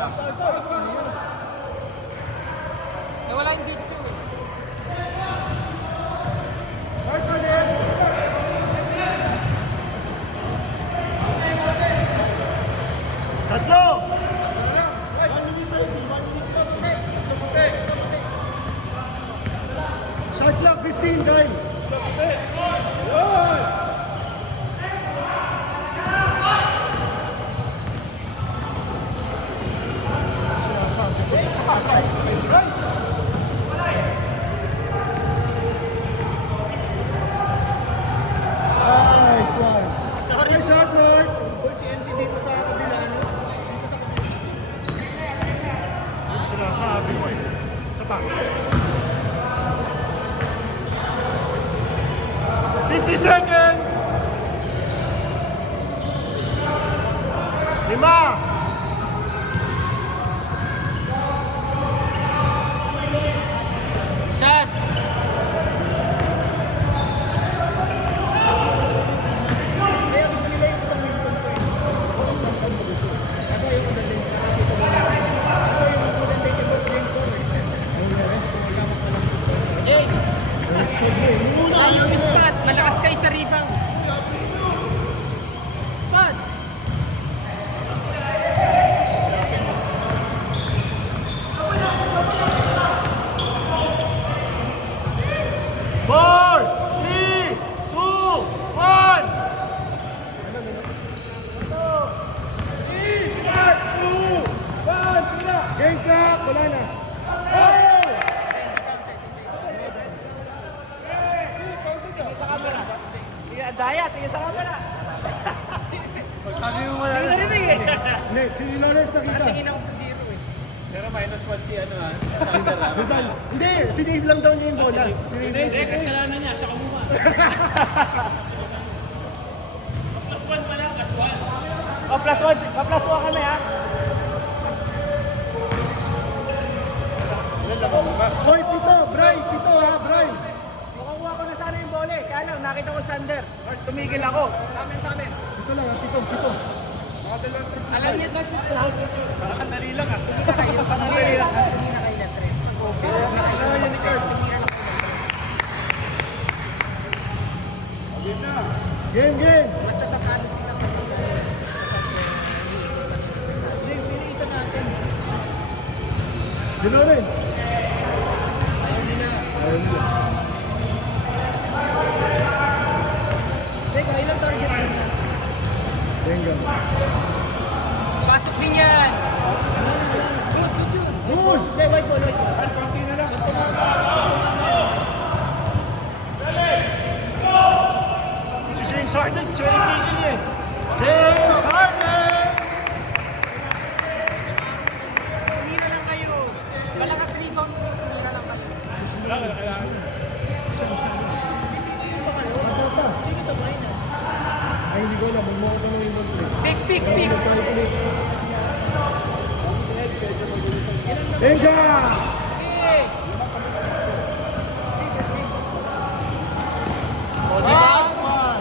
Eh, wala yung dito eh. Nice one, Ed. Tatlo! 1 minute 30, 1 minute 30. Shot clock, 15, Kyle. Sa patay. Nice one. Sorry. Nice shot, Mark. Boy, si MC dito sa kabila, ano? Dito sa kabila. Sinasabi mo eh. Sa pa. 50 seconds! 5! Shot! Kaya gusto nila yung isang Wilson ko eh. Kaso yung maganda yung nakakita mo na. Kaso yung mas maganda yung boss James ko eh. James! Ayaw yung spot. Malakas kayo sa rebound. Spot! Four, three, two, one. Game clock, wala na. Daya, tingin sa camera. Sabi mo wala na. Hindi, si Lawrence nakita. Tingin ako sa zero eh. Pero -1 si ano ha. Rizal. Hindi, si Dave lang daw niya yung bola. Si Dave. Hindi, kasalanan niya. Siya kumuha. +1 pa lang, +1. Oh, +1 kami ha. Hoy, pito, Bray, pito ha, Bray. Makukuha ko na sana yung bola eh. Kaya lang, nakita ko Sander. Tumigil ako. Sa amin. Pito lang ha, pito. Alam niya ba? Parang dali lang ha. Hindi na kayo na tres. Yan ni Kurt. Game. Mas natatalo sila kapag James, sino isa natin? Si Lawrence. Ayaw nila. Teka, ilang target na? Benga. Pasok din yan. Good. Hindi, white ball. Si James Harden, cherry picking eh. James Harden! Tumira lang kayo. Malakas rebound. Tumira lang kayo. Sino sa final? Ay, hindi ko alam. Magmukha ko ng ibang play. Pick. Benga! Eh. Last one!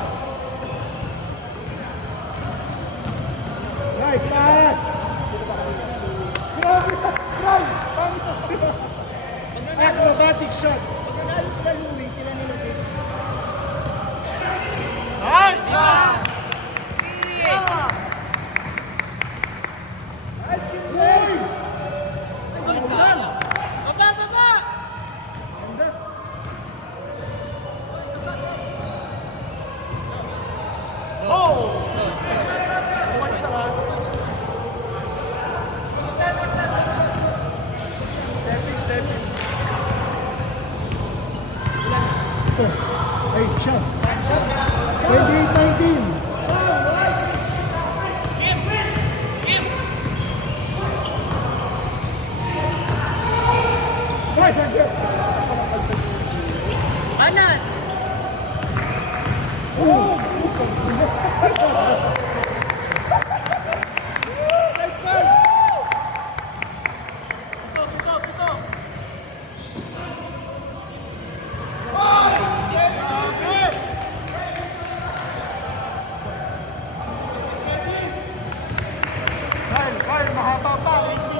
Nice pass! Grabe! Acrobatic shot! Pag nanalo sila Louis, sila nilagay. Nice one! Baba! Oh! Watch na lang. Stepping. Ay, shot. 28-19. Nice, Andrew. Anan! Oh! Kyle, mahaba pa. 8 minutes.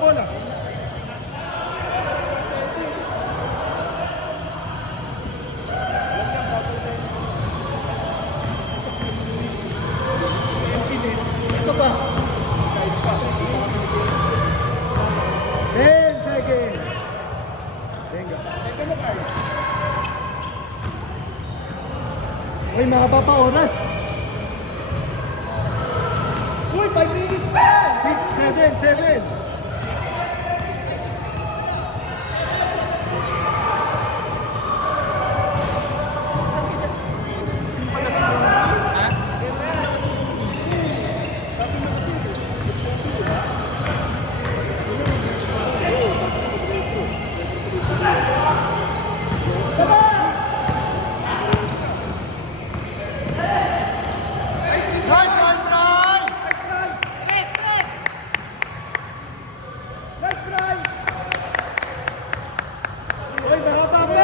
Bola. Ito pa. 10 seconds. Venga. Uy, mahaba pa oras. Uy, 5 minutes pa! 6, 7. Nice one, Bray! Let's try! Uy, mahaba pa!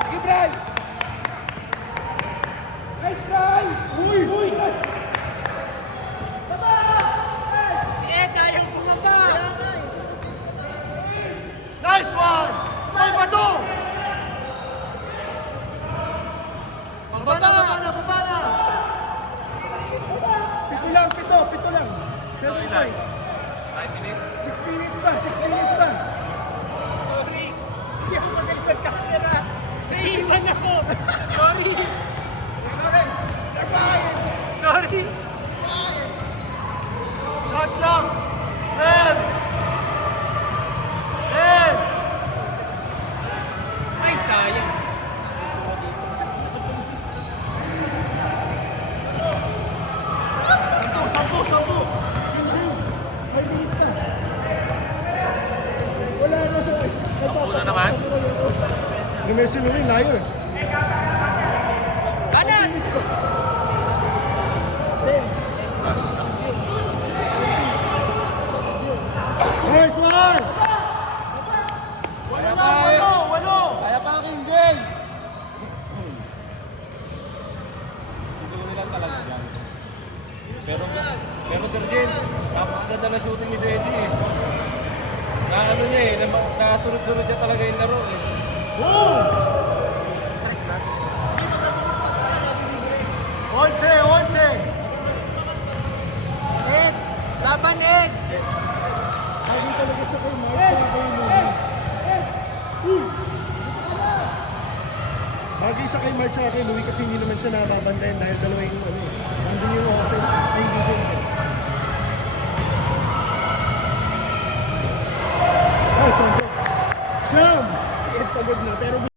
Sige, Bray! Nice try! Uy! Si Ed ayaw bumaba. Nice one! Ay, Bato! Bumaba. Babana! Pito lang. 7 points. 6 minutes pa. Sorry. Hindi ako magaling magkakira. Naiiwan ako. Sorry. Sorry. Shot lang! Red! Red! Ay, sayang. Sampo! Team James, 5 minutes pa. Wala na. Una naman. Remersin mo rin, layo eh. Kanan. Nice one! Walo! Kaya pa King James. Pero Sir James, napakaganda na shooting ni Zeddy eh. Na ano niya eh, nasunod-sunod niya talaga yung laro eh. Boom! Pares ba? 11! Ed. Laban Ed. Lagi talaga siya kay Mark sa kay Louie. Bagay siya kay Mark sa kay Louie kasi hindi naman siya nakabantayan dahil dalawa yung ano eh. Nandun yung offense, ay defense eh. Nice one, Jeff. Siyam! Si Ed pagod na pero